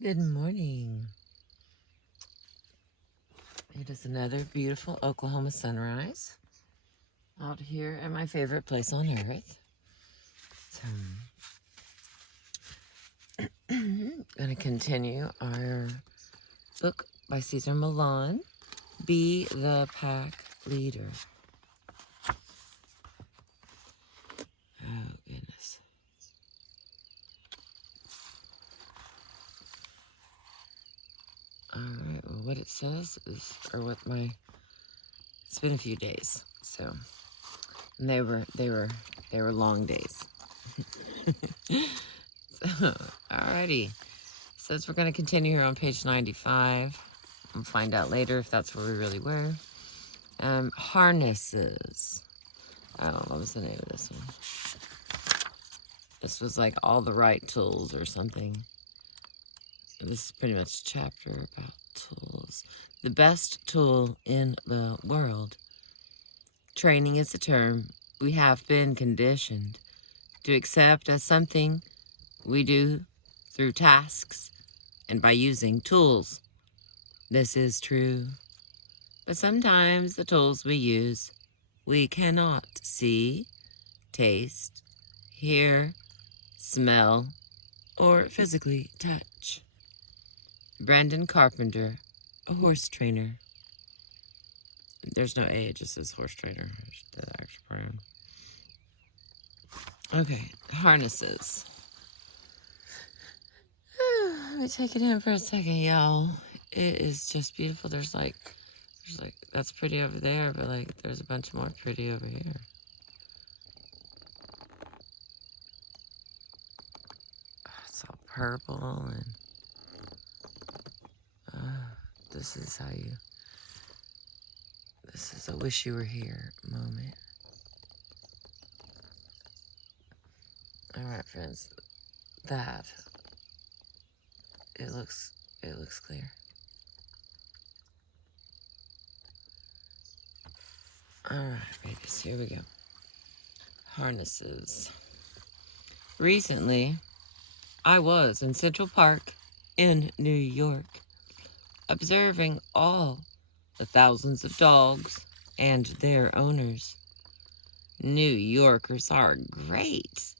Good morning. It is another beautiful Oklahoma sunrise out here at my favorite place on earth. So, I'm going to continue our book by Cesar Millan, Be the Pack Leader. Oh, goodness. All right, well, what it says is, or what my, it's been a few days, so, and they were long days. So, alrighty. Says we're going to continue here on page 95. We'll find out later if that's where we really were. Harnesses. Oh, what was the name of this one? This was like all the right tools or something. This is pretty much a chapter about tools. The best tool in the world. Training is a term we have been conditioned to accept as something we do through tasks and by using tools. This is true. But sometimes the tools we use, we cannot see, taste, hear, smell, or physically touch. Brandon Carpenter, a horse trainer. There's no A, it just says horse trainer. The actual pronoun. Okay, harnesses. Let me take it in for a second, y'all. It is just beautiful. There's like, that's pretty over there, but like, there's a bunch more pretty over here. It's all purple and this is a wish you were here moment. All right, friends, it looks clear. All right, babies, here we go. Harnesses. Recently, I was in Central Park in New York, observing all the thousands of dogs and their owners. New Yorkers are great,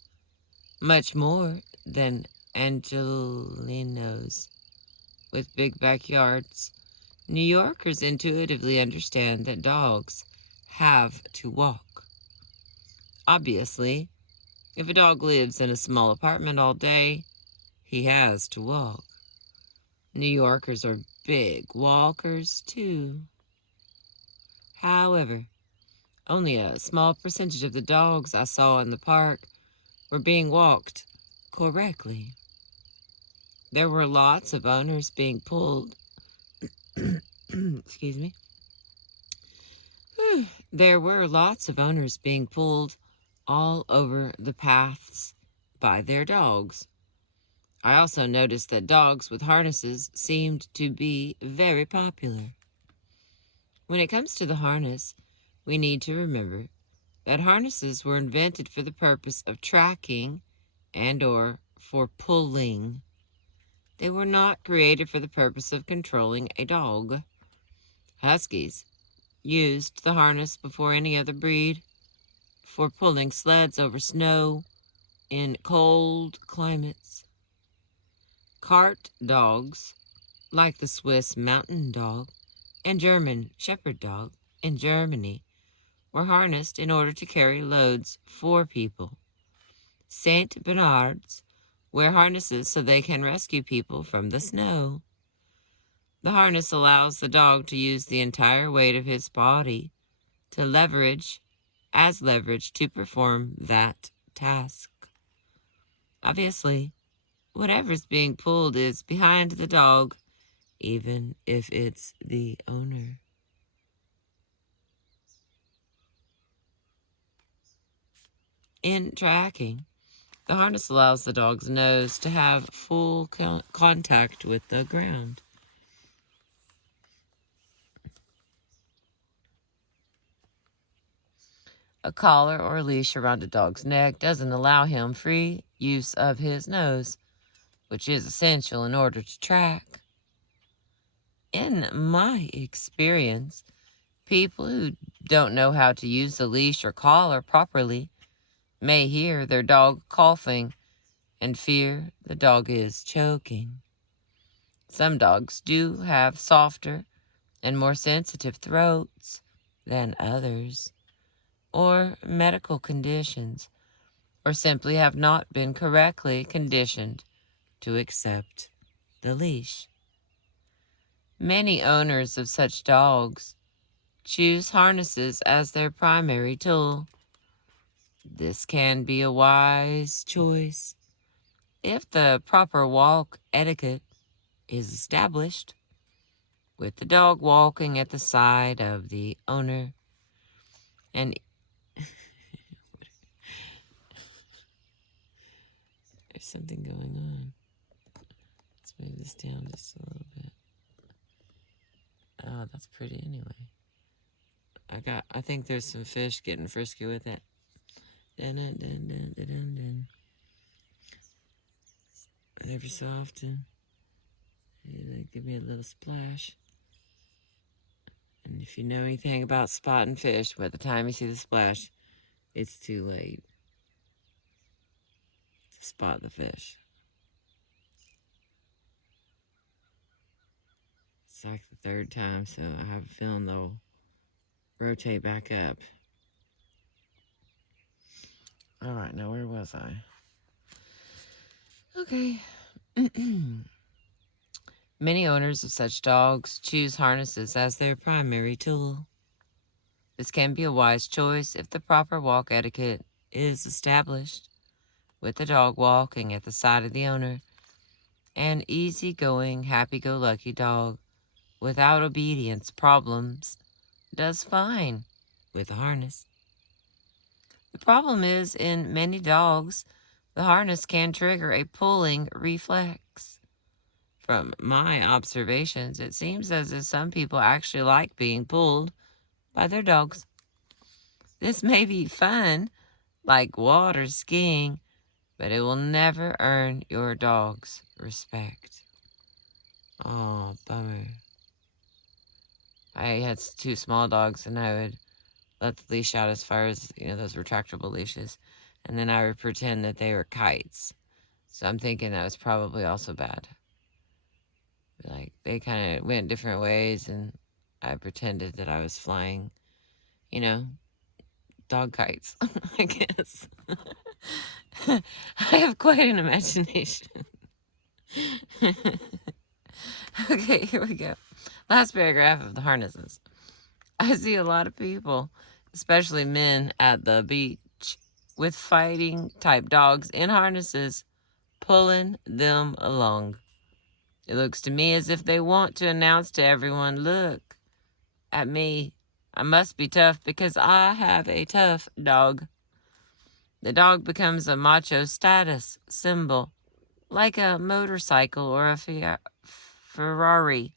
much more than Angelinos with big backyards. New Yorkers intuitively understand that dogs have to walk. Obviously, if a dog lives in a small apartment all day, he has to walk. New Yorkers are big walkers, too. However, only a small percentage of the dogs I saw in the park were being walked correctly. There were lots of owners being pulled. Excuse me. There were lots of owners being pulled all over the paths by their dogs. I also noticed that dogs with harnesses seemed to be very popular. When it comes to the harness, we need to remember that harnesses were invented for the purpose of tracking and/or for pulling. They were not created for the purpose of controlling a dog. Huskies used the harness before any other breed for pulling sleds over snow in cold climates. Cart dogs, like the Swiss Mountain Dog and German Shepherd Dog in Germany, were harnessed in order to carry loads for people. Saint Bernards wear harnesses so they can rescue people from the snow. The harness allows the dog to use the entire weight of his body to leverage to perform that task. Obviously, whatever's being pulled is behind the dog, even if it's the owner. In tracking, the harness allows the dog's nose to have full contact with the ground. A collar or leash around a dog's neck doesn't allow him free use of his nose. which is essential in order to track. In my experience, people who don't know how to use the leash or collar properly may hear their dog coughing and fear the dog is choking. Some dogs do have softer and more sensitive throats than others, or medical conditions, or simply have not been correctly conditioned to accept the leash. Many owners of such dogs choose harnesses as their primary tool. This can be a wise choice if the proper walk etiquette is established, with the dog walking at the side of the owner. And there's something going on. Let's move this down just a little bit. Oh, that's pretty anyway. I think there's some fish getting frisky with it. Dun, dun, dun, dun, dun, dun, dun. Every so often, they give me a little splash. And if you know anything about spotting fish, by the time you see the splash, it's too late to spot the fish. It's like the third time, so I have a feeling they'll rotate back up. All right, now where was I? Okay. Many owners of such dogs choose harnesses as their primary tool. This can be a wise choice if the proper walk etiquette is established, with the dog walking at the side of the owner. An easygoing, happy-go-lucky dog without obedience problems does fine with a harness. The problem is, in many dogs, the harness can trigger a pulling reflex. From my observations, it seems as if some people actually like being pulled by their dogs. This may be fun, like water skiing, but it will never earn your dog's respect. Oh, bummer. I had two small dogs, and I would let the leash out as far as, those retractable leashes, and then I would pretend that they were kites. So I'm thinking that was probably also bad. Like, they kind of went different ways, and I pretended that I was flying, dog kites, I guess. I have quite an imagination. Okay, here we go. Last paragraph of the harnesses. I see a lot of people, especially men, at the beach with fighting type dogs in harnesses, pulling them along. It looks to me as if they want to announce to everyone, look at me. I must be tough because I have a tough dog. The dog becomes a macho status symbol, like a motorcycle or a Ferrari.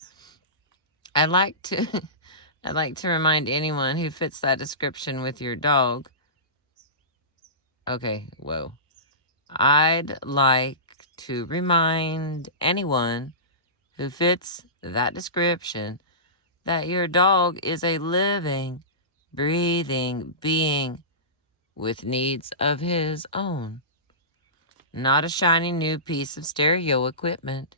I'd like to remind anyone who fits that description with your dog. Okay, whoa. I'd like to remind anyone who fits that description that your dog is a living, breathing being with needs of his own, not a shiny new piece of stereo equipment.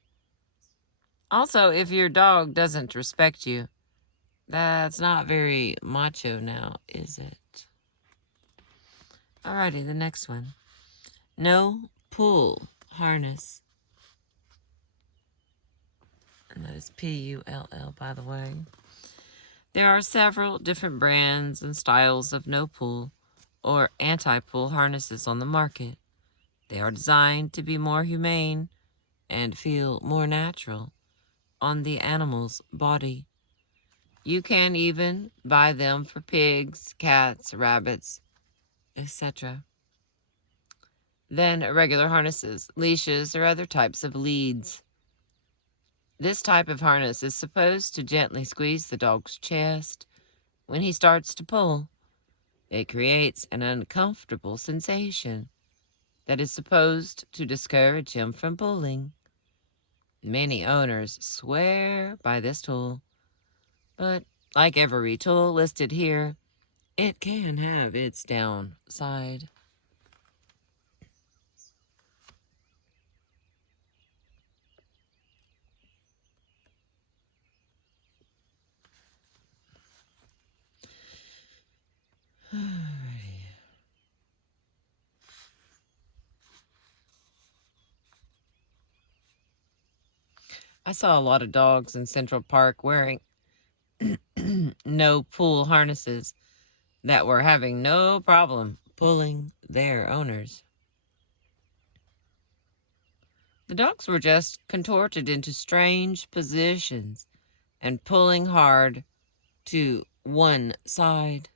Also, if your dog doesn't respect you, that's not very macho now, is it? Alrighty, the next one. No pull harness. And that is Pull, by the way. There are several different brands and styles of no-pull or anti-pull harnesses on the market. They are designed to be more humane and feel more natural on the animal's body. You can even buy them for pigs, cats, rabbits, etc. Then regular harnesses, leashes, or other types of leads. This type of harness is supposed to gently squeeze the dog's chest when he starts to pull. It creates an uncomfortable sensation that is supposed to discourage him from pulling. Many owners swear by this tool, but like every tool listed here, it can have its downside. I saw a lot of dogs in Central Park wearing no pull harnesses that were having no problem pulling their owners. The dogs were just contorted into strange positions and pulling hard to one side.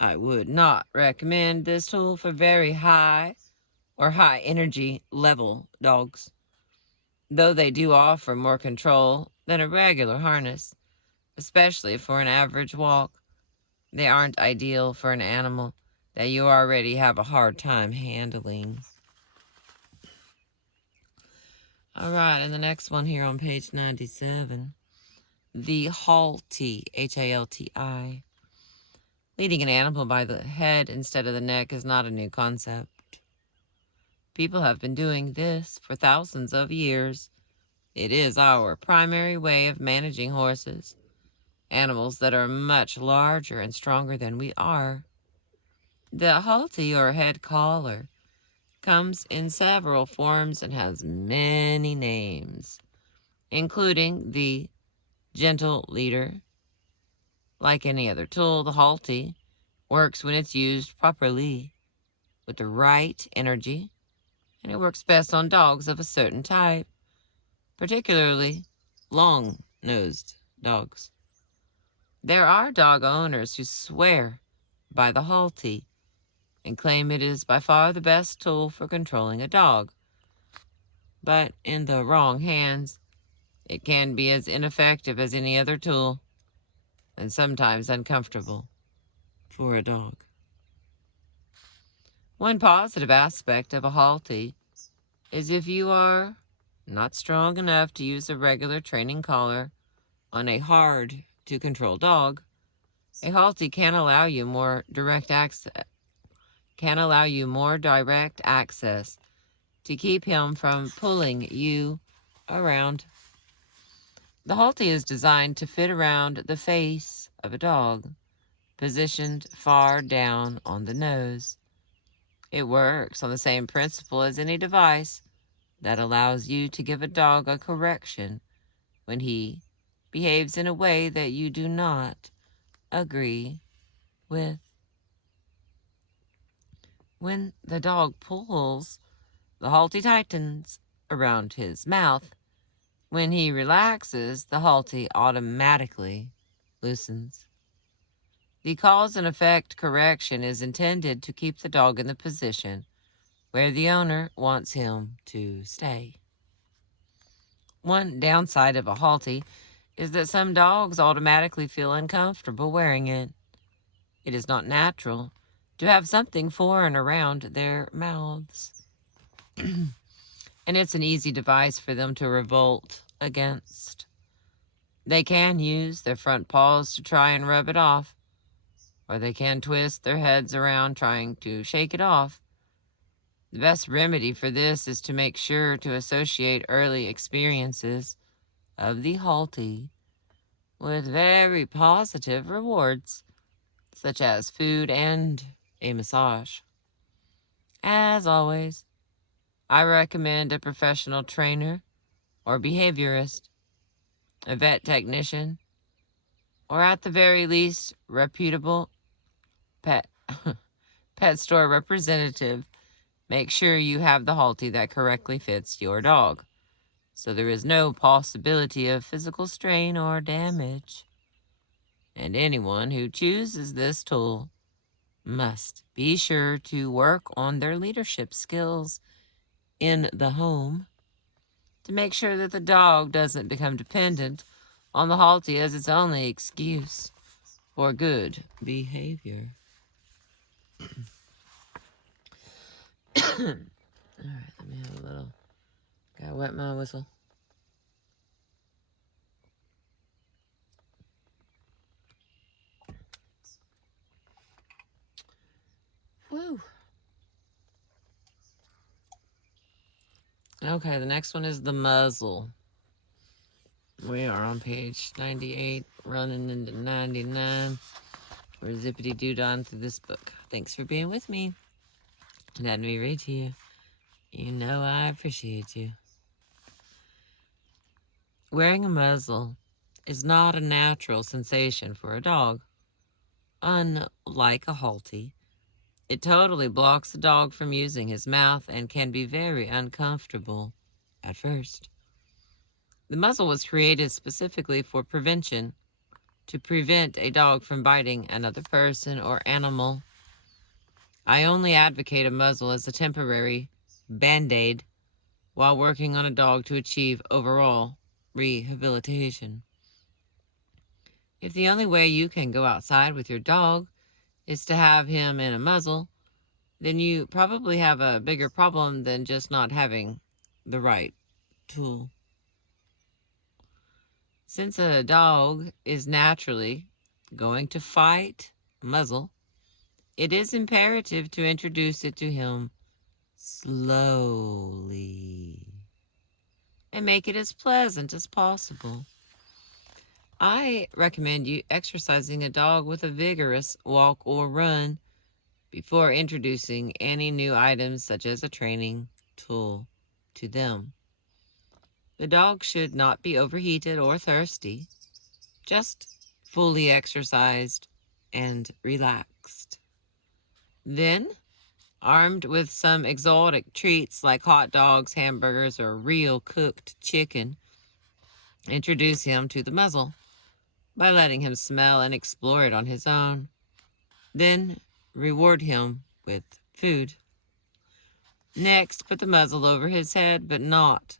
I would not recommend this tool for very high or high energy level dogs, though they do offer more control than a regular harness, especially for an average walk. They aren't ideal for an animal that you already have a hard time handling. All right, and the next one here on page 97, the Halti, Halti. Leading an animal by the head instead of the neck is not a new concept. People have been doing this for thousands of years. It is our primary way of managing horses, animals that are much larger and stronger than we are. The halti or head collar comes in several forms and has many names, including the gentle leader. Like any other tool, the halti works when it's used properly with the right energy, and it works best on dogs of a certain type, particularly long-nosed dogs. There are dog owners who swear by the halti and claim it is by far the best tool for controlling a dog. But in the wrong hands, it can be as ineffective as any other tool and sometimes uncomfortable for a dog. One positive aspect of a halti is if you are not strong enough to use a regular training collar on a hard-to-control dog, a halti can allow you more direct access to keep him from pulling you around. The halti is designed to fit around the face of a dog, positioned far down on the nose. It works on the same principle as any device that allows you to give a dog a correction when he behaves in a way that you do not agree with. When the dog pulls, the halti tightens around his mouth. When he relaxes, the halti automatically loosens. The cause and effect correction is intended to keep the dog in the position where the owner wants him to stay. One downside of a halti is that some dogs automatically feel uncomfortable wearing it. It is not natural to have something foreign around their mouths. And it's an easy device for them to revolt against. They can use their front paws to try and rub it off, or they can twist their heads around trying to shake it off. The best remedy for this is to make sure to associate early experiences of the halti with very positive rewards, such as food and a massage. As always, I recommend a professional trainer or behaviorist, a vet technician, or at the very least, reputable pet store representative. Make sure you have the halti that correctly fits your dog, so there is no possibility of physical strain or damage. And anyone who chooses this tool must be sure to work on their leadership skills in the home to make sure that the dog doesn't become dependent on the halti as its only excuse for good behavior. All right, let me have a little. Gotta wet my whistle. Woo. Okay, the next one is the muzzle. We are on page 98, running into 99. We're zippity-doo-dah through this book. Thanks for being with me. Letting me read to you. You know I appreciate you. Wearing a muzzle is not a natural sensation for a dog. Unlike a halty, it totally blocks the dog from using his mouth and can be very uncomfortable at first. The muzzle was created specifically for prevention, to prevent a dog from biting another person or animal. I only advocate a muzzle as a temporary band-aid while working on a dog to achieve overall rehabilitation. If the only way you can go outside with your dog is to have him in a muzzle, then you probably have a bigger problem than just not having the right tool. Since a dog is naturally going to fight a muzzle, it is imperative to introduce it to him slowly and make it as pleasant as possible. I recommend you exercising a dog with a vigorous walk or run before introducing any new items such as a training tool to them. The dog should not be overheated or thirsty, just fully exercised and relaxed. Then, armed with some exotic treats like hot dogs, hamburgers, or real cooked chicken, introduce him to the muzzle by letting him smell and explore it on his own. Then, reward him with food. Next, put the muzzle over his head, but not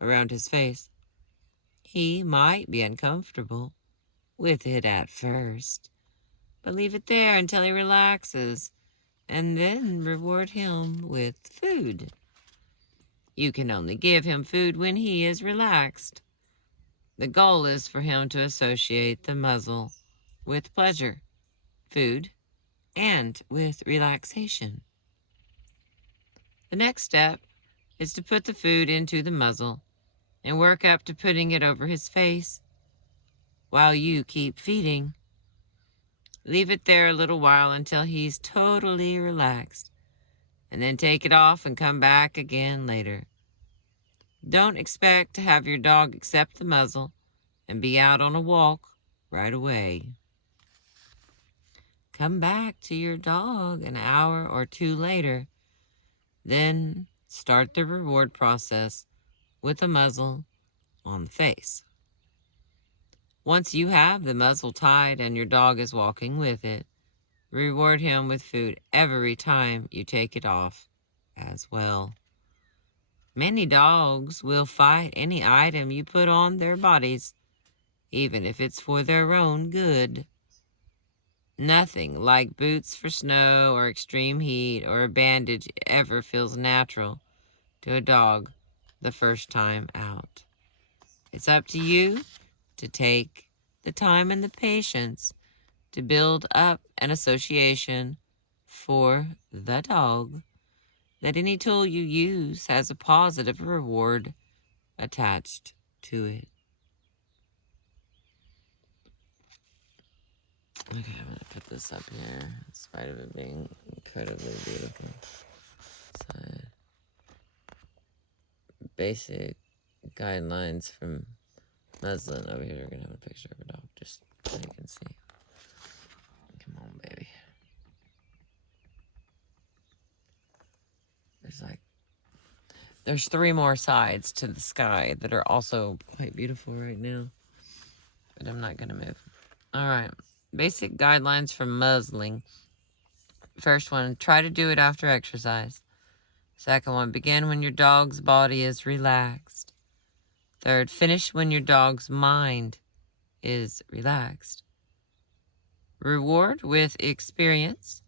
around his face. He might be uncomfortable with it at first, but leave it there until he relaxes, and then reward him with food. You can only give him food when he is relaxed. The goal is for him to associate the muzzle with pleasure, food, and with relaxation. The next step is to put the food into the muzzle and work up to putting it over his face while you keep feeding. Leave it there a little while until he's totally relaxed, and then take it off and come back again later. Don't expect to have your dog accept the muzzle and be out on a walk right away. Come back to your dog an hour or two later. Then start the reward process with the muzzle on the face. Once you have the muzzle tied and your dog is walking with it, reward him with food every time you take it off as well. Many dogs will fight any item you put on their bodies, even if it's for their own good. Nothing like boots for snow or extreme heat or a bandage ever feels natural to a dog the first time out. It's up to you to take the time and the patience to build up an association for the dog that any tool you use has a positive reward attached to it. Okay, I'm going to put this up here, in spite of it being incredibly beautiful. So, basic guidelines from muzzling. Over here, we're going to have a picture of a dog, just so you can see. Come on, baby. There's 3 more sides to the sky that are also quite beautiful right now, but I'm not going to move. All right. Basic guidelines for muzzling. First one, try to do it after exercise. Second one, begin when your dog's body is relaxed. Third, finish when your dog's mind is relaxed. Reward with experience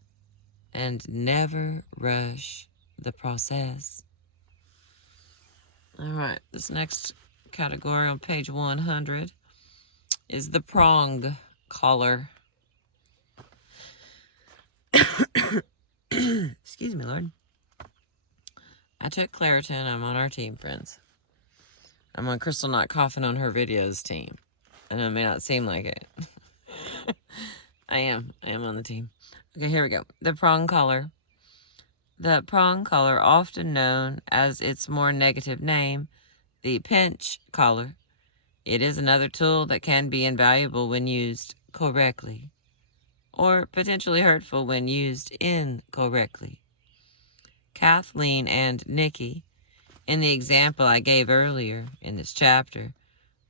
and never rush the process. All right, this next category on page 100 is the prong collar. Excuse me, Lord. I took Claritin. I'm on our team, friends. I'm on Crystal Not Coughing on her videos team. And it may not seem like it. I am on the team. Okay, here we go. The prong collar. The prong collar, often known as its more negative name, the pinch collar. It is another tool that can be invaluable when used correctly, or potentially hurtful when used incorrectly. Kathleen and Nikki, in the example I gave earlier in this chapter,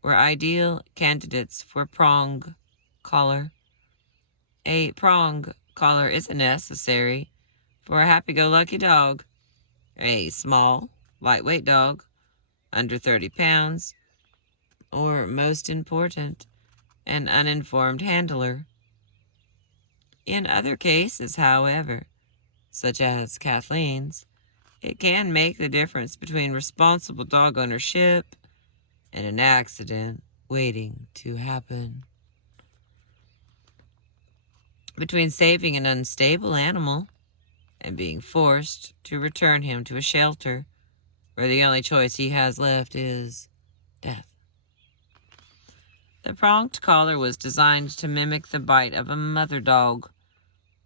were ideal candidates for prong collar. A prong collar isn't necessary for a happy-go-lucky dog, a small, lightweight dog, under 30 pounds, or, most important, an uninformed handler. In other cases, however, such as Kathleen's, it can make the difference between responsible dog ownership and an accident waiting to happen. Between saving an unstable animal and being forced to return him to a shelter where the only choice he has left is death. The pronged collar was designed to mimic the bite of a mother dog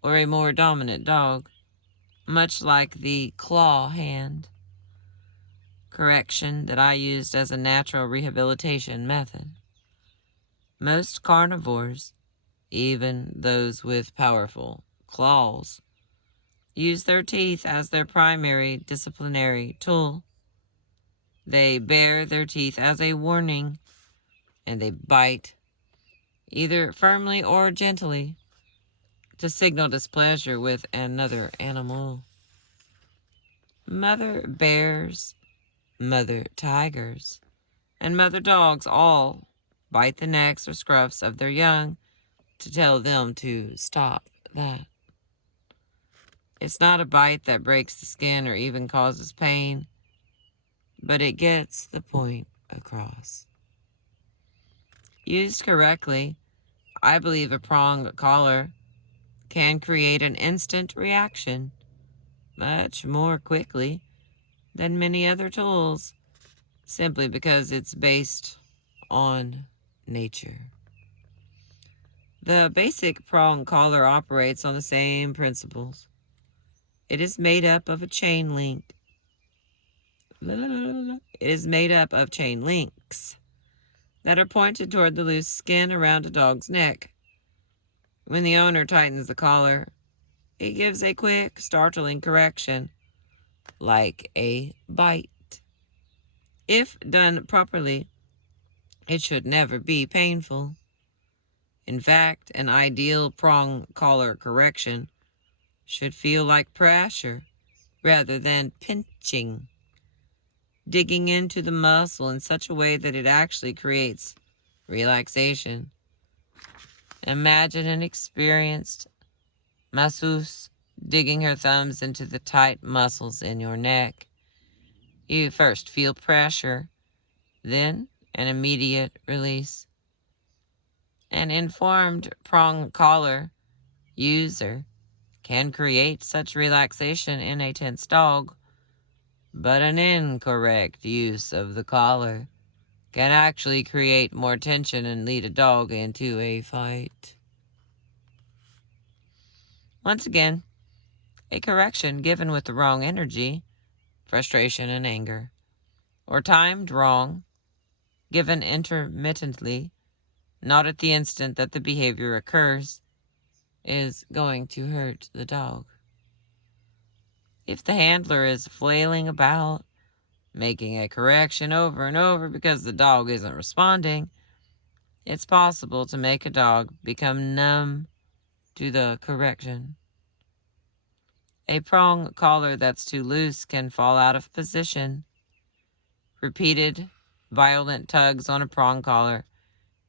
or a more dominant dog, much like the claw hand correction that I used as a natural rehabilitation method. Most carnivores, even those with powerful claws, use their teeth as their primary disciplinary tool. They bare their teeth as a warning, and they bite, either firmly or gently, to signal displeasure with another animal. Mother bears, mother tigers, and mother dogs all bite the necks or scruffs of their young to tell them to stop that. It's not a bite that breaks the skin or even causes pain, but it gets the point across. Used correctly, I believe a prong collar can create an instant reaction much more quickly than many other tools, simply because it's based on nature. The basic prong collar operates on the same principles. It is made up of a chain link. It is made up of chain links that are pointed toward the loose skin around a dog's neck. When the owner tightens the collar, it gives a quick, startling correction, like a bite. If done properly, it should never be painful. In fact, an ideal prong collar correction should feel like pressure rather than pinching, digging into the muscle in such a way that it actually creates relaxation. Imagine an experienced masseuse digging her thumbs into the tight muscles in your neck. You first feel pressure, then an immediate release. An informed prong collar user can create such relaxation in a tense dog, but an incorrect use of the collar can actually create more tension and lead a dog into a fight. Once again, a correction given with the wrong energy, frustration and anger, or timed wrong, given intermittently, not at the instant that the behavior occurs, is going to hurt the dog. If the handler is flailing about, making a correction over and over because the dog isn't responding, it's possible to make a dog become numb to the correction. A prong collar that's too loose can fall out of position. Repeated, violent tugs on a prong collar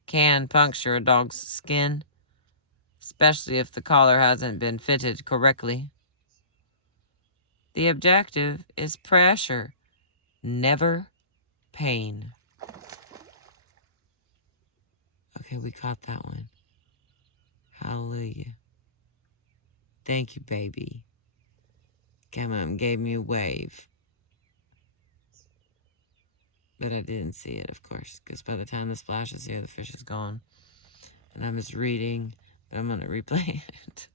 can puncture a dog's skin, especially if the collar hasn't been fitted correctly. The objective is pressure, never pain. Okay, we caught that one. Hallelujah. Thank you, baby. came up and gave me a wave. But I didn't see it, of course, because by the time the splash is here, the fish is gone. And I was reading, but I'm going to replay it.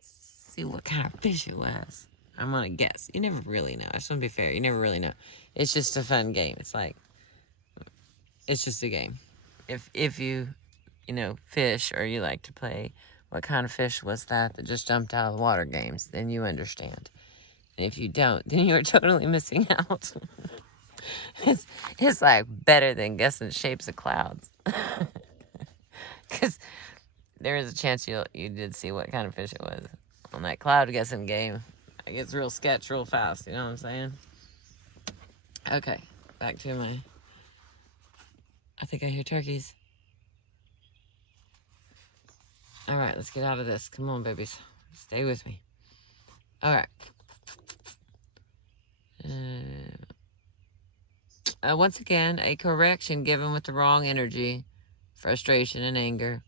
See what kind of fish it was. I'm going to guess. You never really know. I just want to be fair. You never really know. It's just a fun game. It's just a game. If you fish or you like to play what kind of fish was that just jumped out of the water games, then you understand. And if you don't, then you're totally missing out. It's like better than guessing shapes of clouds. Because there is a chance you did see what kind of fish it was on that cloud guessing game. It gets real sketch real fast, you know what I'm saying? Okay, back to I think I hear turkeys. All right, let's get out of this. Come on, babies. Stay with me. All right. Once again, a correction given with the wrong energy, frustration, and anger,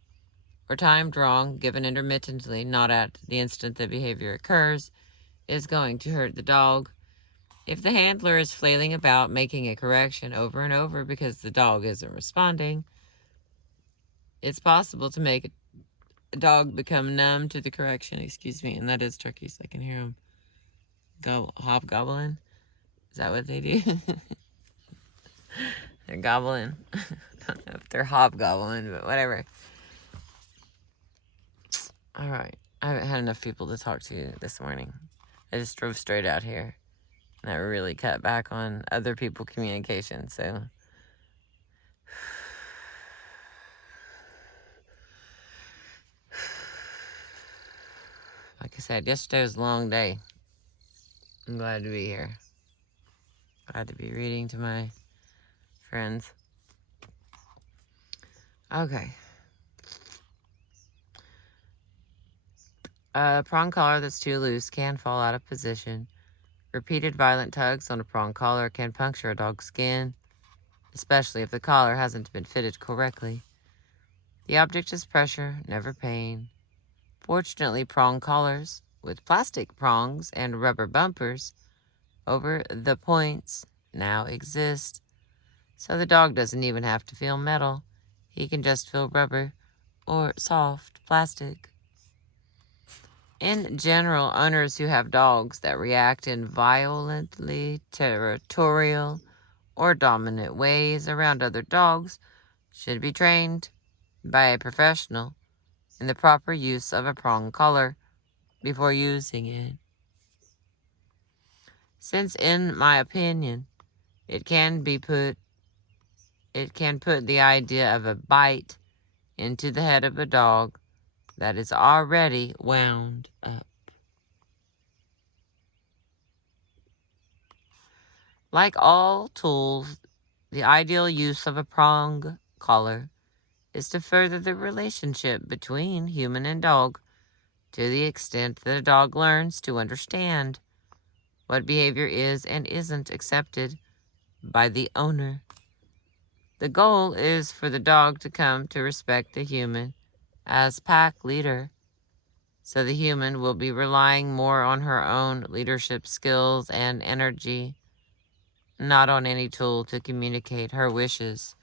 or timed wrong, given intermittently, not at the instant the behavior occurs, is going to hurt the dog. If the handler is flailing about making a correction over and over because the dog isn't responding, it's possible to make a dog become numb to the correction, and that is turkeys. I can hear them hobgobbling. Is that what they do? They're gobbling. I don't know if they're hobgobbling, but whatever. All right. I haven't had enough people to talk to this morning. I just drove straight out here. And I really cut back on other people communication, so. Like I said, yesterday was a long day. I'm glad to be here. Glad to be reading to my friends. Okay. A prong collar that's too loose can fall out of position. Repeated violent tugs on a prong collar can puncture a dog's skin, especially if the collar hasn't been fitted correctly. The object is pressure, never pain. Fortunately, prong collars with plastic prongs and rubber bumpers over the points now exist, so the dog doesn't even have to feel metal. He can just feel rubber or soft plastic. In general, owners who have dogs that react in violently territorial or dominant ways around other dogs should be trained by a professional in the proper use of a prong collar before using it. Since, in my opinion, it can put the idea of a bite into the head of a dog that is already wound up. Like all tools, the ideal use of a prong collar is to further the relationship between human and dog to the extent that a dog learns to understand what behavior is and isn't accepted by the owner. The goal is for the dog to come to respect the human as pack leader, so the human will be relying more on her own leadership skills and energy, not on any tool to communicate her wishes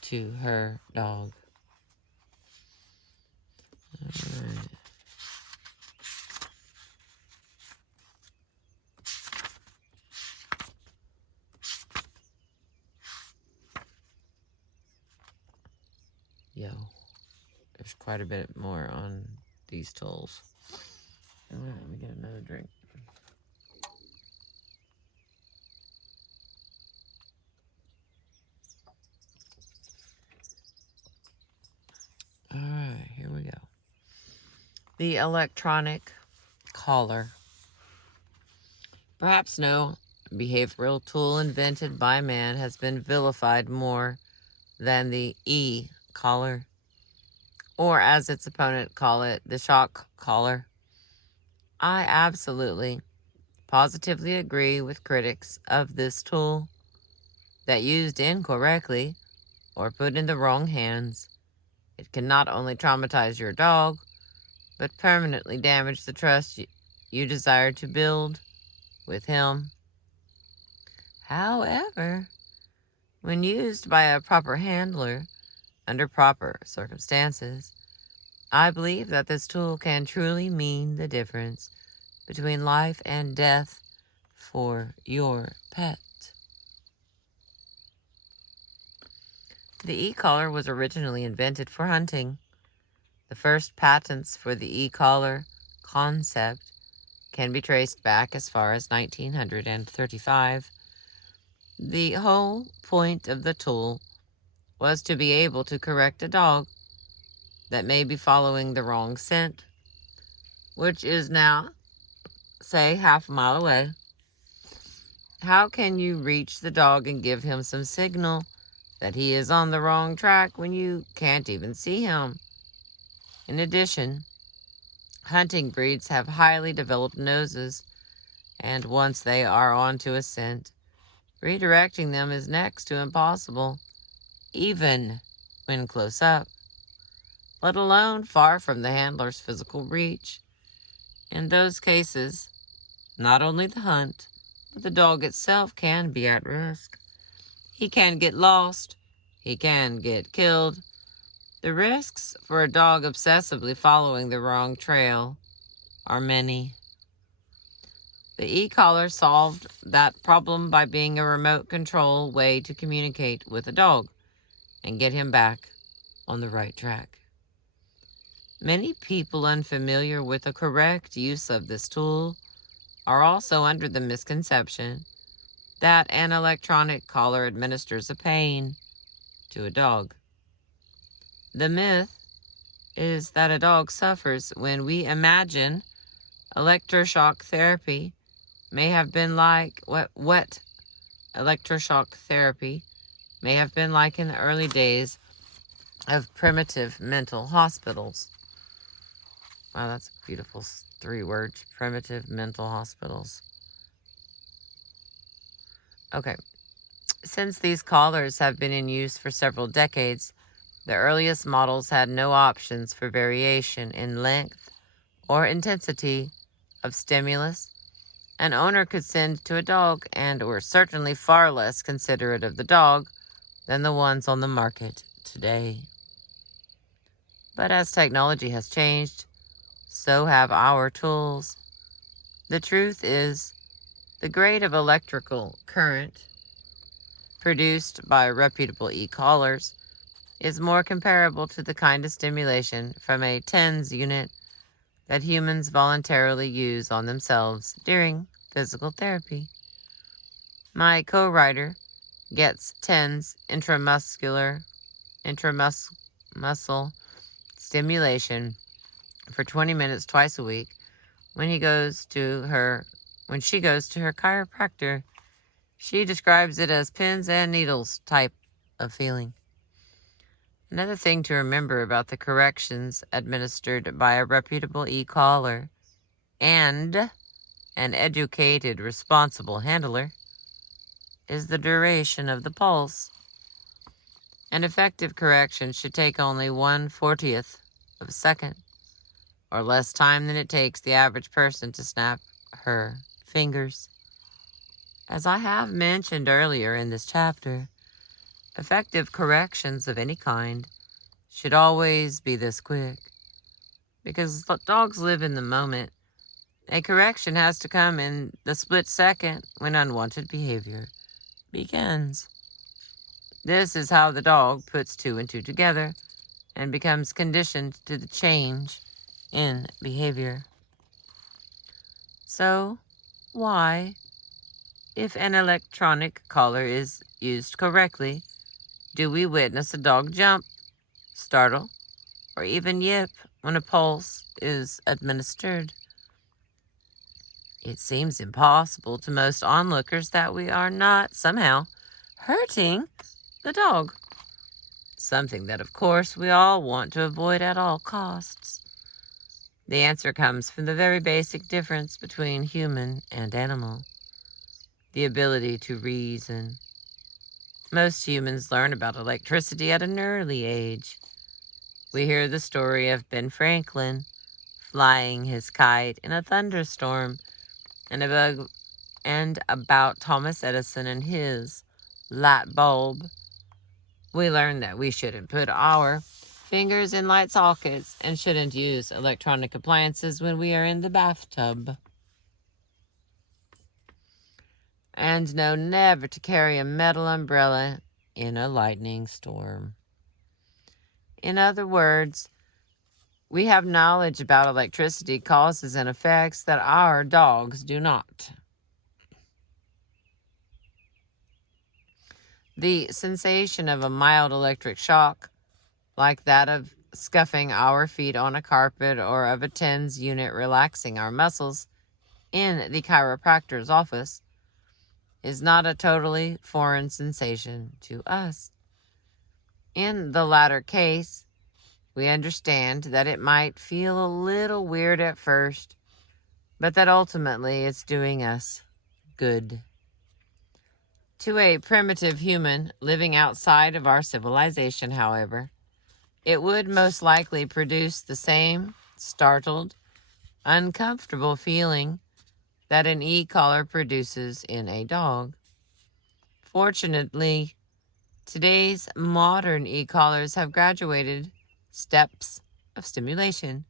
to her dog. All right. Yo, there's quite a bit more on these tools. All right, let me get another drink. All right, here we go. The electronic collar. Perhaps no behavioral tool invented by man has been vilified more than the e-collar, or as its opponent call it, the shock collar. I absolutely, positively agree with critics of this tool that used incorrectly or put in the wrong hands, it can not only traumatize your dog, but permanently damage the trust you desire to build with him. However, when used by a proper handler under proper circumstances, I believe that this tool can truly mean the difference between life and death for your pet. The e-collar was originally invented for hunting. The first patents for the e-collar concept can be traced back as far as 1935. The whole point of the tool was to be able to correct a dog that may be following the wrong scent, which is now, say, half a mile away. How can you reach the dog and give him some signal that he is on the wrong track when you can't even see him? In addition, hunting breeds have highly developed noses, and once they are onto a scent, redirecting them is next to impossible, even when close up, let alone far from the handler's physical reach. In those cases, not only the hunt, but the dog itself can be at risk. He can get lost. He can get killed. The risks for a dog obsessively following the wrong trail are many. The e-collar solved that problem by being a remote control way to communicate with a dog and get him back on the right track. Many people unfamiliar with the correct use of this tool are also under the misconception that an electronic collar administers a pain to a dog. The myth is that a dog suffers when we imagine electroshock therapy may have been like what electroshock therapy may have been like in the early days of primitive mental hospitals. Wow, that's a beautiful 3 words, primitive mental hospitals. Okay, since these collars have been in use for several decades, the earliest models had no options for variation in length or intensity of stimulus an owner could send to a dog and were certainly far less considerate of the dog than the ones on the market today. But as technology has changed, so have our tools. The truth is, the grade of electrical current produced by reputable e-collars is more comparable to the kind of stimulation from a TENS unit that humans voluntarily use on themselves during physical therapy. My co-writer gets TENS intramuscle stimulation for 20 minutes twice a week when she goes to her chiropractor. She describes it as pins and needles type of feeling. Another thing to remember about the corrections administered by a reputable e-collar and an educated, responsible handler is the duration of the pulse. An effective correction should take only 1/40th of a second, or less time than it takes the average person to snap her fingers. As I have mentioned earlier in this chapter, effective corrections of any kind should always be this quick, because dogs live in the moment. A correction has to come in the split second when unwanted behavior begins. This is how the dog puts 2 and 2 together and becomes conditioned to the change in behavior. So, why, if an electronic collar is used correctly, do we witness a dog jump, startle, or even yip when a pulse is administered? It seems impossible to most onlookers that we are not somehow hurting the dog. Something that, of course, we all want to avoid at all costs. The answer comes from the very basic difference between human and animal: the ability to reason. Most humans learn about electricity at an early age. We hear the story of Ben Franklin flying his kite in a thunderstorm, and about Thomas Edison and his light bulb. We learned that we shouldn't put our fingers in light sockets and shouldn't use electronic appliances when we are in the bathtub. And know never to carry a metal umbrella in a lightning storm. In other words, we have knowledge about electricity causes and effects that our dogs do not. The sensation of a mild electric shock, like that of scuffing our feet on a carpet or of a TENS unit relaxing our muscles in the chiropractor's office, is not a totally foreign sensation to us. In the latter case, we understand that it might feel a little weird at first, but that ultimately it's doing us good. To a primitive human living outside of our civilization, however, it would most likely produce the same startled, uncomfortable feeling that an e-collar produces in a dog. Fortunately, today's modern e-collars have graduated steps of stimulation,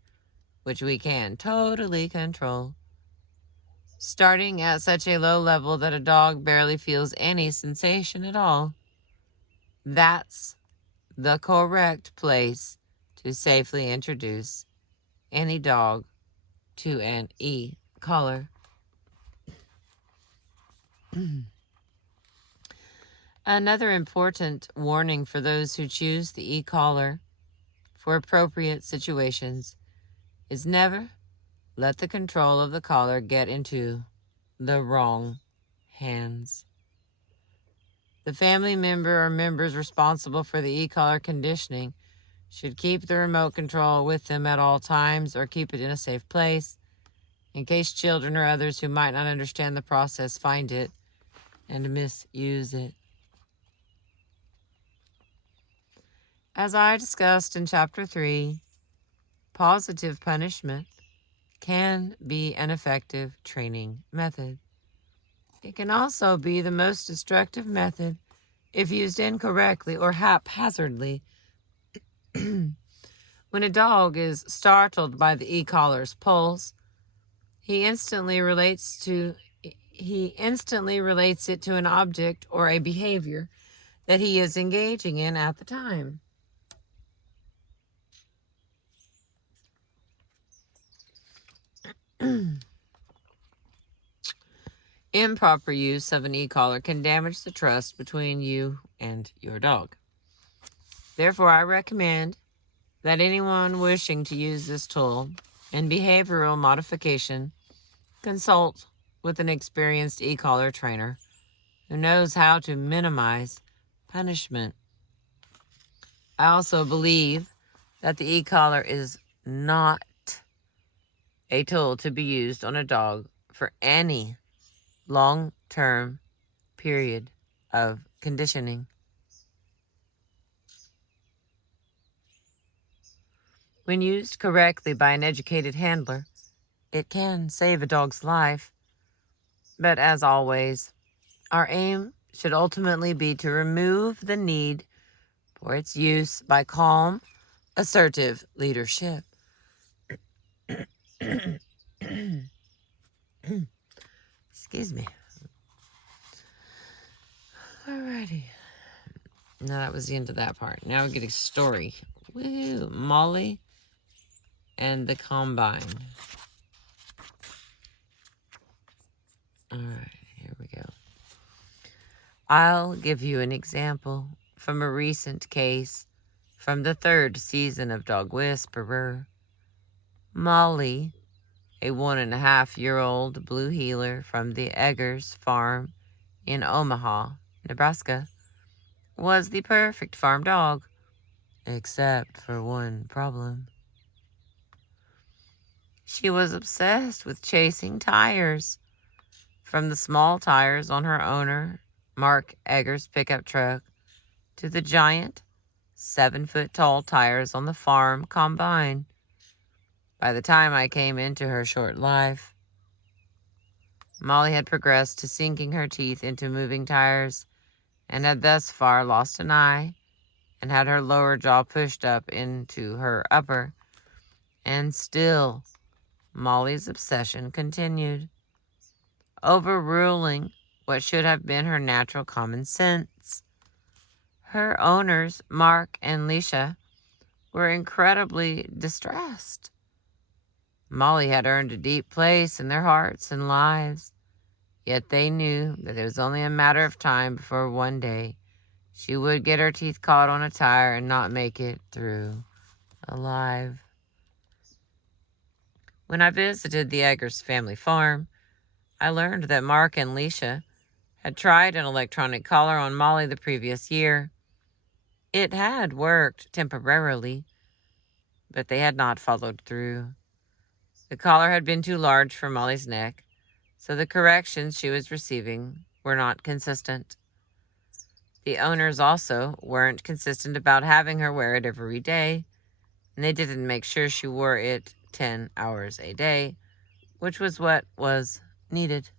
which we can totally control, starting at such a low level that a dog barely feels any sensation at all. That's the correct place to safely introduce any dog to an e-collar. Another important warning for those who choose the e-collar for appropriate situations is never let the control of the collar get into the wrong hands. The family member or members responsible for the e-collar conditioning should keep the remote control with them at all times or keep it in a safe place in case children or others who might not understand the process find it and misuse it. As I discussed in Chapter 3, positive punishment can be an effective training method. It can also be the most destructive method if used incorrectly or haphazardly. When a dog is startled by the e-collar's pulse, he instantly relates it to an object or a behavior that he is engaging in at the time. Improper use of an e-collar can damage the trust between you and your dog. Therefore, I recommend that anyone wishing to use this tool in behavioral modification consult with an experienced e-collar trainer who knows how to minimize punishment. I also believe that the e-collar is not a tool to be used on a dog for any long-term period of conditioning. When used correctly by an educated handler, it can save a dog's life. But as always, our aim should ultimately be to remove the need for its use by calm, assertive leadership. Excuse me. Alrighty. Now that was the end of that part. Now we get a story. Woo! Molly and the Combine. Alright, here we go. I'll give you an example from a recent case from the 3rd season of Dog Whisperer. Molly, a 1.5-year-old blue heeler from the Eggers farm in Omaha, Nebraska, was the perfect farm dog, except for one problem. She was obsessed with chasing tires, from the small tires on her owner, Mark Eggers' pickup truck, to the giant 7-foot-tall tires on the farm combine. By the time I came into her short life, Molly had progressed to sinking her teeth into moving tires and had thus far lost an eye and had her lower jaw pushed up into her upper. And still, Molly's obsession continued, overruling what should have been her natural common sense. Her owners, Mark and Leisha, were incredibly distressed. Molly had earned a deep place in their hearts and lives, yet they knew that it was only a matter of time before one day she would get her teeth caught on a tire and not make it through alive. When I visited the Eggers family farm, I learned that Mark and Leisha had tried an electronic collar on Molly the previous year. It had worked temporarily, but they had not followed through. The collar had been too large for Molly's neck, so the corrections she was receiving were not consistent. The owners also weren't consistent about having her wear it every day, and they didn't make sure she wore it 10 hours a day, which was what was needed.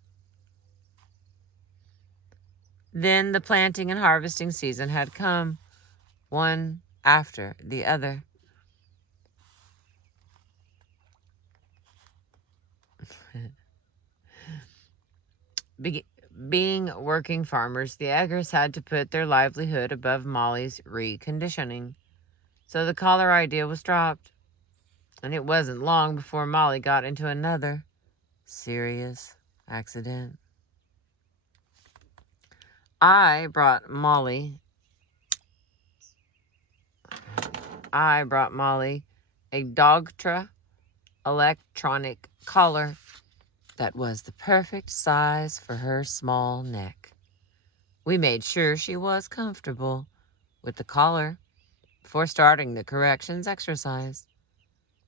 Then the planting and harvesting season had come, one after the other. Being working farmers, the Eggers had to put their livelihood above Molly's reconditioning. So the collar idea was dropped. And it wasn't long before Molly got into another serious accident. I brought Molly a Dogtra electronic collar that was the perfect size for her small neck. We made sure she was comfortable with the collar before starting the corrections exercise.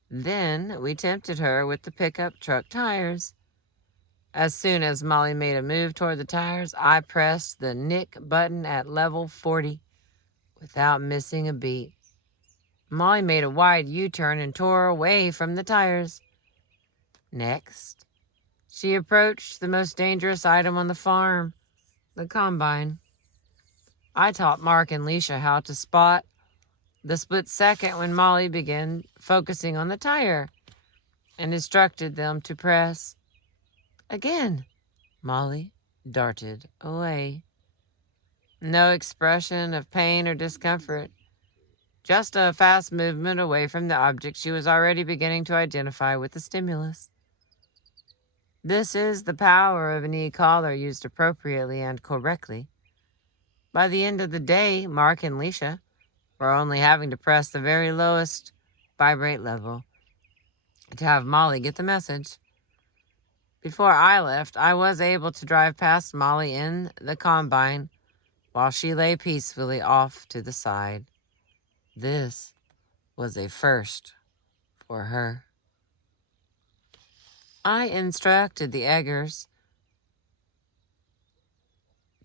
Then we tempted her with the pickup truck tires. As soon as Molly made a move toward the tires, I pressed the nick button at level 40 without missing a beat. Molly made a wide U-turn and tore away from the tires. Next, she approached the most dangerous item on the farm, the combine. I taught Mark and Leisha how to spot the split second when Molly began focusing on the tire and instructed them to press. Again, Molly darted away. No expression of pain or discomfort, just a fast movement away from the object she was already beginning to identify with the stimulus. This is the power of an e-collar used appropriately and correctly. By the end of the day, Mark and Leisha were only having to press the very lowest vibrate level to have Molly get the message. Before I left, I was able to drive past Molly in the combine while she lay peacefully off to the side. This was a first for her. I instructed the Eggers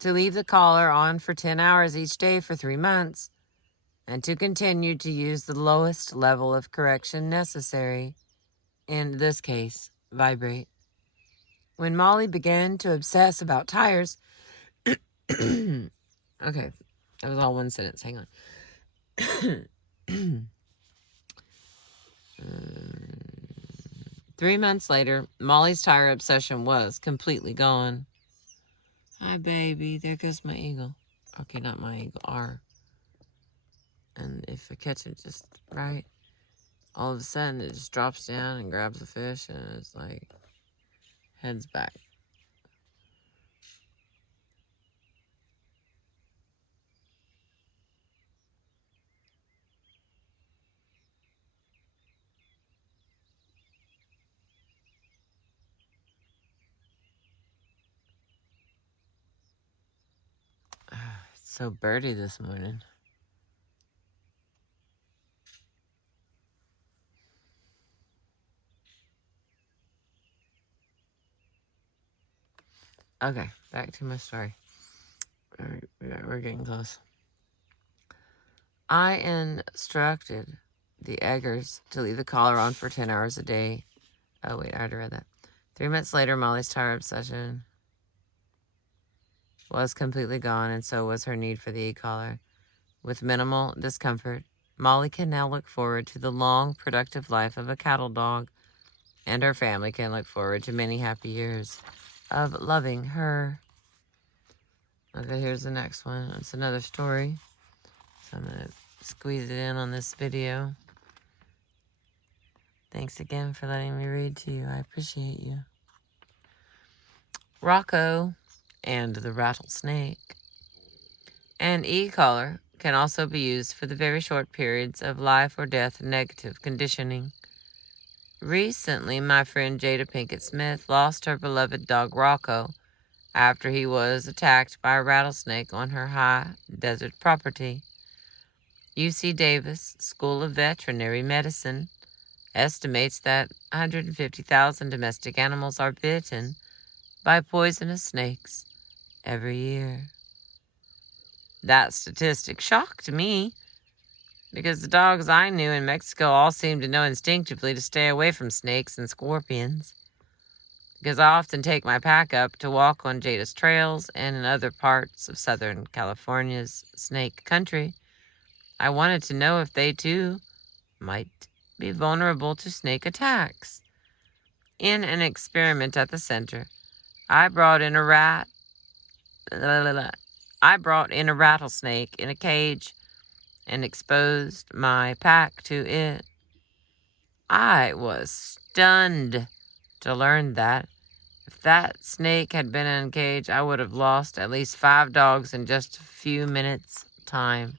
to leave the collar on for 10 hours each day for 3 months and to continue to use the lowest level of correction necessary, in this case, vibrate. When Molly began to obsess about tires, okay, that was all one sentence, hang on. 3 months later, Molly's tire obsession was completely gone. Hi, baby. There goes my eagle. Okay, not my eagle, R. And if I catch it just right, all of a sudden it just drops down and grabs the fish and it's like, heads back. It's so birdie this morning. Okay, back to my story. We're getting close. I instructed the eggers to leave the collar on for 10 hours a day. Oh, wait, I already read that. 3 months later, Molly's tire obsession was completely gone, and so was her need for the e-collar. With minimal discomfort, Molly can now look forward to the long, productive life of a cattle dog, and her family can look forward to many happy years of loving her. Okay, here's the next one. It's another story, so I'm going to squeeze it in on this video. Thanks again for letting me read to you. I appreciate you. Rocco and the rattlesnake. An e-collar can also be used for the very short periods of life or death negative conditioning. Recently, my friend Jada Pinkett Smith lost her beloved dog Rocco after he was attacked by a rattlesnake on her high desert property. UC Davis School of Veterinary Medicine estimates that 150,000 domestic animals are bitten by poisonous snakes every year. That statistic shocked me because the dogs I knew in Mexico all seemed to know instinctively to stay away from snakes and scorpions. Because I often take my pack up to walk on Jada's trails and in other parts of Southern California's snake country, I wanted to know if they too might be vulnerable to snake attacks. In an experiment at the center, I brought in a rattlesnake in a cage and exposed my pack to it. I was stunned to learn that if that snake had been in a cage, I would have lost at least 5 dogs in just a few minutes' time.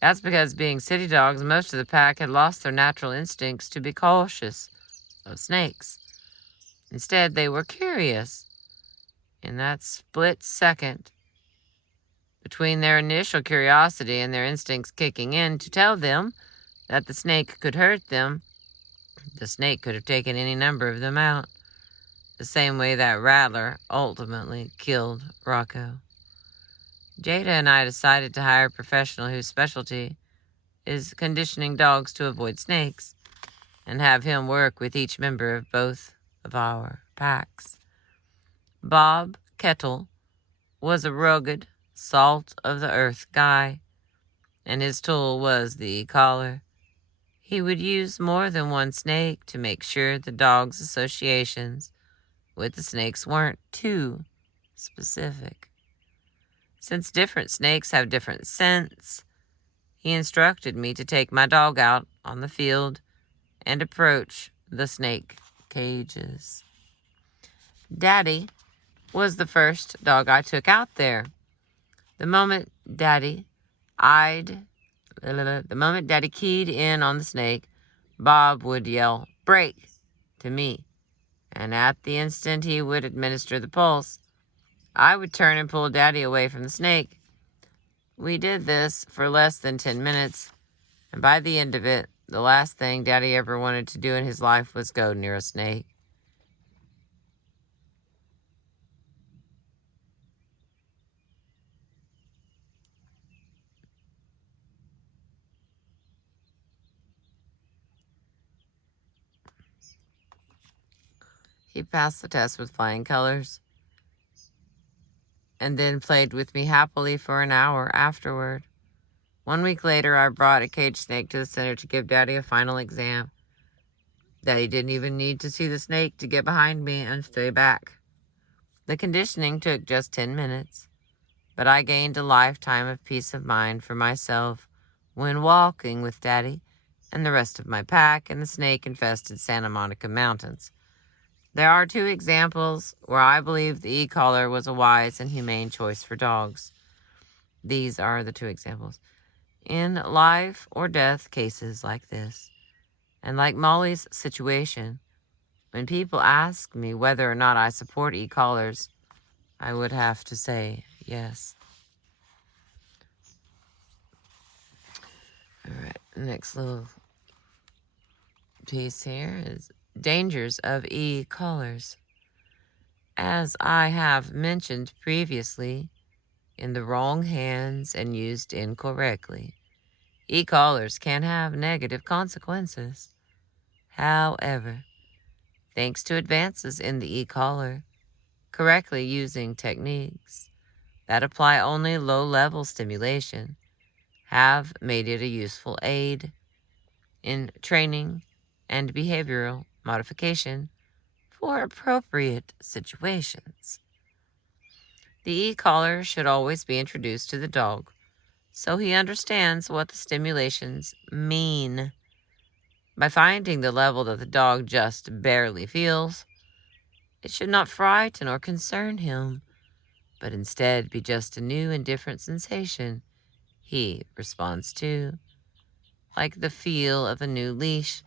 That's because, being city dogs, most of the pack had lost their natural instincts to be cautious of snakes. Instead, they were curious. In that split second between their initial curiosity and their instincts kicking in to tell them that the snake could hurt them, the snake could have taken any number of them out, the same way that rattler ultimately killed Rocco. Jada and I decided to hire a professional whose specialty is conditioning dogs to avoid snakes, and have him work with each member of both of our packs. Bob Kettle was a rugged, salt-of-the-earth guy, and his tool was the collar. He would use more than one snake to make sure the dog's associations with the snakes weren't too specific. Since different snakes have different scents, he instructed me to take my dog out on the field and approach the snake cages. Daddy was the first dog I took out there. The moment Daddy keyed in on the snake, Bob would yell, "Break," to me, and at the instant he would administer the pulse, I would turn and pull Daddy away from the snake. We did this for less than 10 minutes, and by the end of it, the last thing Daddy ever wanted to do in his life was go near a snake. He passed the test with flying colors, and then played with me happily for an hour afterward. 1 week later, I brought a cage snake to the center to give Daddy a final exam. Daddy didn't even need to see the snake to get behind me and stay back. The conditioning took just 10 minutes, but I gained a lifetime of peace of mind for myself when walking with Daddy and the rest of my pack in the snake-infested Santa Monica Mountains. There are 2 examples where I believe the e-collar was a wise and humane choice for dogs. These are the 2 examples. In life or death cases like this, and like Molly's situation, when people ask me whether or not I support e-collars, I would have to say yes. All right, next little piece here is dangers of e-collars. As I have mentioned previously, in the wrong hands and used incorrectly, E-collars can have negative consequences. However, thanks to advances in the e-collar, correctly using techniques that apply only low-level stimulation have made it a useful aid in training and behavioral modification for appropriate situations. The e-collar should always be introduced to the dog so he understands what the stimulations mean. By finding the level that the dog just barely feels, it should not frighten or concern him, but instead be just a new and different sensation he responds to, like the feel of a new leash.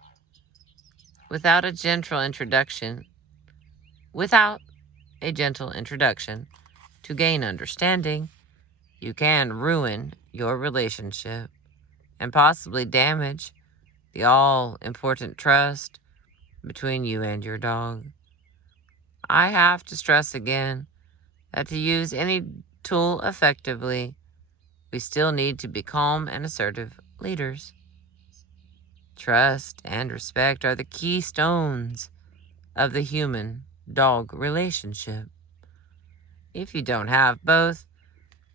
Without a gentle introduction to gain understanding, you can ruin your relationship and possibly damage the all-important trust between you and your dog. I have to stress again that to use any tool effectively, we still need to be calm and assertive leaders. Trust and respect are the keystones of the human-dog relationship. If you don't have both,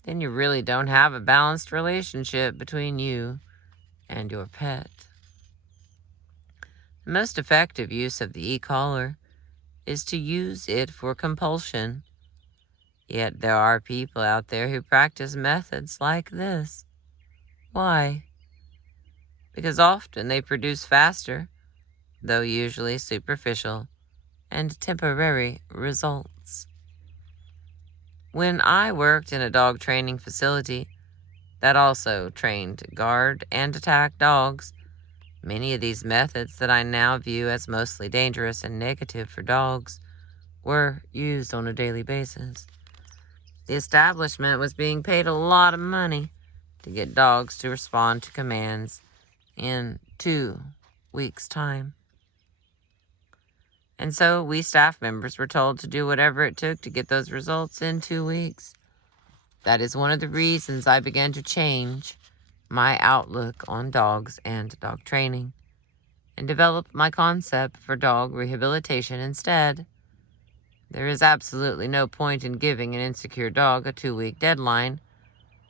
then you really don't have a balanced relationship between you and your pet. The most effective use of the e-collar is to use it for compulsion. Yet there are people out there who practice methods like this. Why? Because often they produce faster, though usually superficial, and temporary results. When I worked in a dog training facility that also trained guard and attack dogs, many of these methods that I now view as mostly dangerous and negative for dogs were used on a daily basis. The establishment was being paid a lot of money to get dogs to respond to commands in 2 weeks' time. And so we staff members were told to do whatever it took to get those results in 2 weeks. That is one of the reasons I began to change my outlook on dogs and dog training and develop my concept for dog rehabilitation instead. There is absolutely no point in giving an insecure dog a 2-week deadline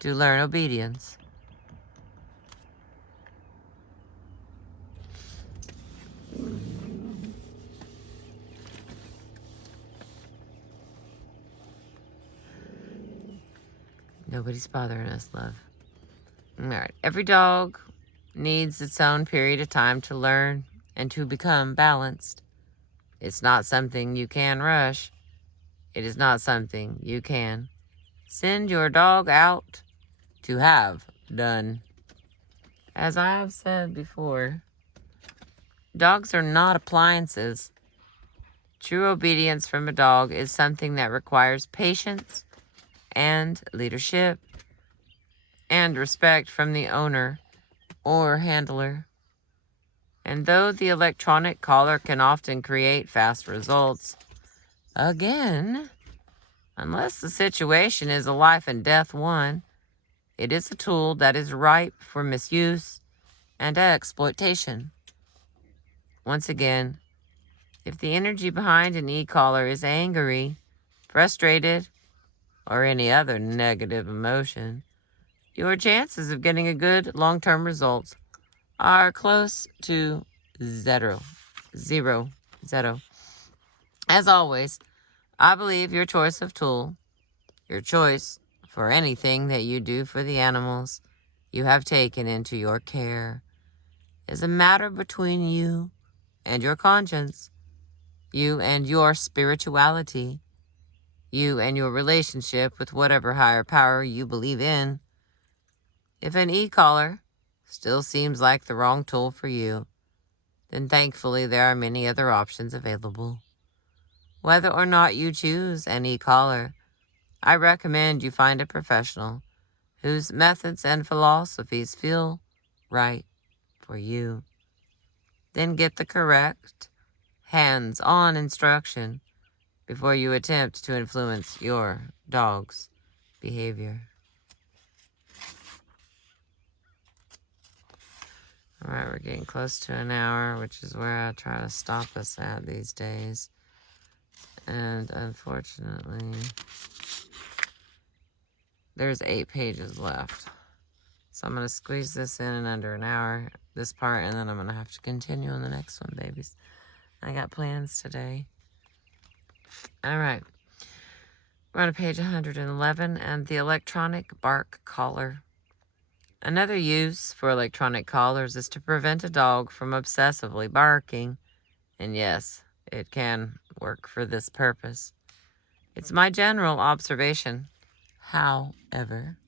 to learn obedience. Nobody's bothering us, love. All right. Every dog needs its own period of time to learn and to become balanced. It's not something you can rush. It is not something you can send your dog out to have done. As I have said before, dogs are not appliances. True obedience from a dog is something that requires patience and leadership and respect from the owner or handler. And though the electronic collar can often create fast results, again, unless the situation is a life and death one, it is a tool that is ripe for misuse and exploitation. Once again, if the energy behind an e-collar is angry, frustrated, or any other negative emotion, your chances of getting a good long-term results are close to zero. As always, I believe your choice of tool, your choice for anything that you do for the animals you have taken into your care, is a matter between you and your conscience, you and your spirituality, you and your relationship with whatever higher power you believe in. If an e-collar still seems like the wrong tool for you, then thankfully there are many other options available. Whether or not you choose an e-collar, I recommend you find a professional whose methods and philosophies feel right for you. Then get the correct, hands-on instruction before you attempt to influence your dog's behavior. Alright, we're getting close to an hour, which is where I try to stop us at these days. And unfortunately, there's 8 pages left. So I'm going to squeeze this in under an hour, this part, and then I'm going to have to continue on the next one, babies. I got plans today. Alright. We're on page 111, and the electronic bark collar. Another use for electronic collars is to prevent a dog from obsessively barking. And yes, it can work for this purpose. It's my general observation, however,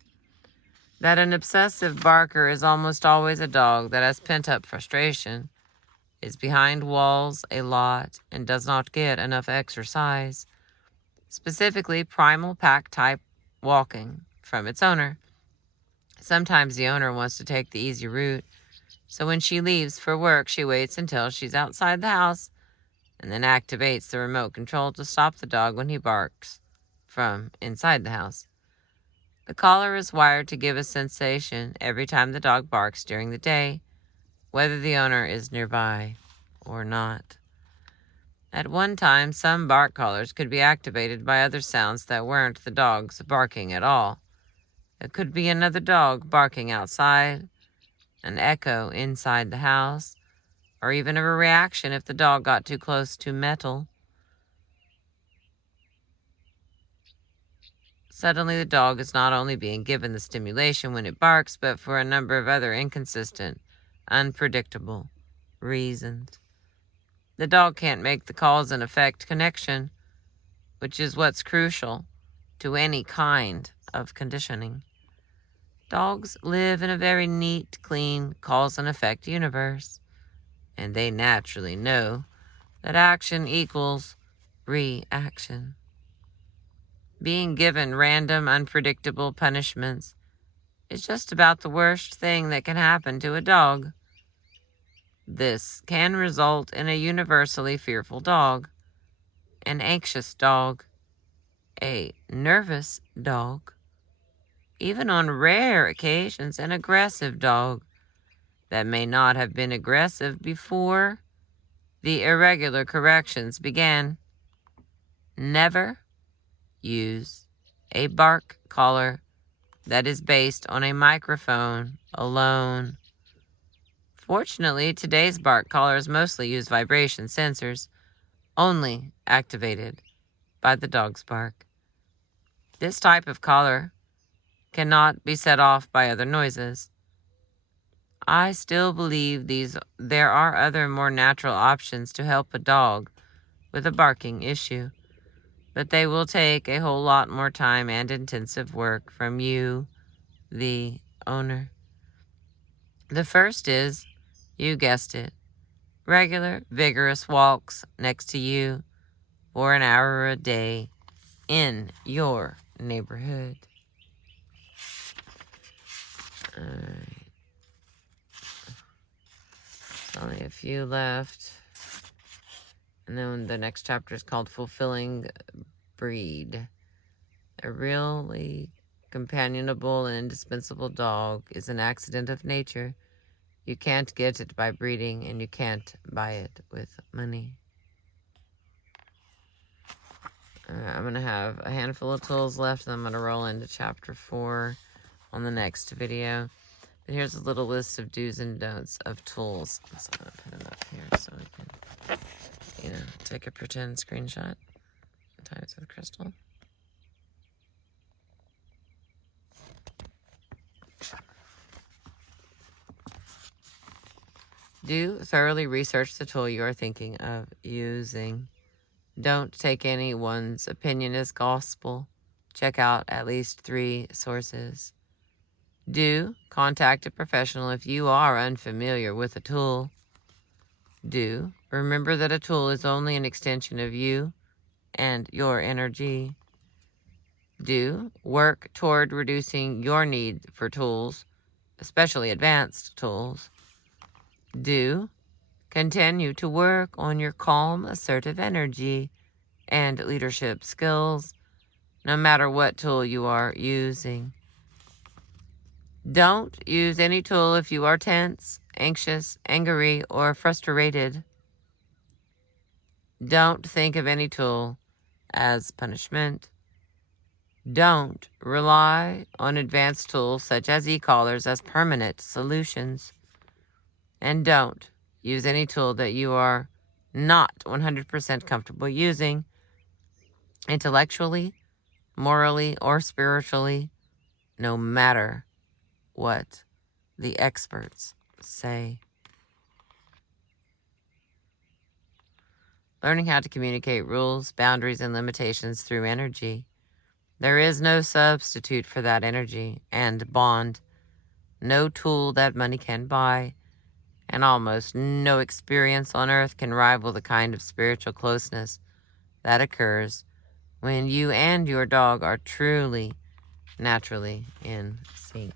that an obsessive barker is almost always a dog that has pent-up frustration, is behind walls a lot, and does not get enough exercise, specifically primal pack type walking, from its owner. Sometimes the owner wants to take the easy route, so when she leaves for work, she waits until she's outside the house and then activates the remote control to stop the dog when he barks from inside the house. The collar is wired to give a sensation every time the dog barks during the day, whether the owner is nearby or not. At one time, some bark collars could be activated by other sounds that weren't the dog's barking at all. It could be another dog barking outside, an echo inside the house, or even a reaction if the dog got too close to metal. Suddenly, the dog is not only being given the stimulation when it barks, but for a number of other inconsistent, unpredictable reasons. The dog can't make the cause and effect connection, which is what's crucial to any kind of conditioning. Dogs live in a very neat, clean cause and effect universe, and they naturally know that action equals reaction. Being given random, unpredictable punishments is just about the worst thing that can happen to a dog. This can result in a universally fearful dog, an anxious dog, a nervous dog, even on rare occasions an aggressive dog that may not have been aggressive before the irregular corrections began. Never use a bark collar that is based on a microphone alone. Fortunately, today's bark collars mostly use vibration sensors, only activated by the dog's bark. This type of collar cannot be set off by other noises. I still believe there are other more natural options to help a dog with a barking issue, but they will take a whole lot more time and intensive work from you, the owner. The first is, you guessed it, regular, vigorous walks next to you for an hour a day in your neighborhood. Alright. Only a few left. And then the next chapter is called Fulfilling Breed. A really companionable and indispensable dog is an accident of nature. You can't get it by breeding, and you can't buy it with money. I'm going to have a handful of tools left, and I'm going to roll into chapter 4 on the next video. But here's a little list of do's and don'ts of tools. So I'm going to put them up here so we can, take a pretend screenshot. Tie it to the crystal. Do thoroughly research the tool you are thinking of using. Don't take anyone's opinion as gospel. Check out at least 3 sources. Do contact a professional if you are unfamiliar with a tool. Do remember that a tool is only an extension of you and your energy. Do work toward reducing your need for tools, especially advanced tools. Do continue to work on your calm, assertive energy and leadership skills, no matter what tool you are using. Don't use any tool if you are tense, anxious, angry, or frustrated, don't think of any tool as punishment. Don't rely on advanced tools such as e-collars as permanent solutions. And don't use any tool that you are not 100% comfortable using intellectually, morally, or spiritually, no matter what the experts say. Learning how to communicate rules, boundaries, and limitations through energy. There is no substitute for that energy and bond, no tool that money can buy, and almost no experience on earth can rival the kind of spiritual closeness that occurs when you and your dog are truly, naturally in sync.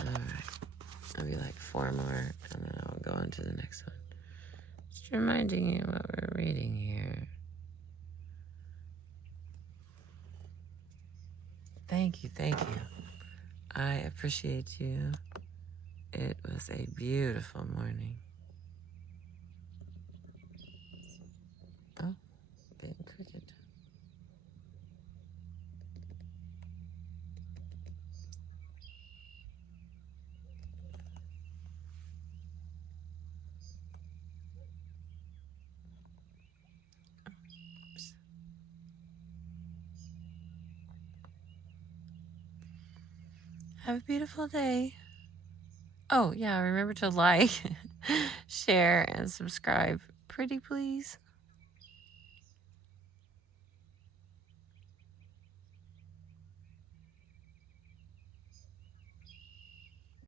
All right, maybe like 4 more, and then I'll go on to the next one. Just reminding you what we're reading here. Thank you. I appreciate you. It was a beautiful morning. Oh, being crooked. Oops. Have a beautiful day. Oh, yeah, remember to like, share, and subscribe. Pretty please.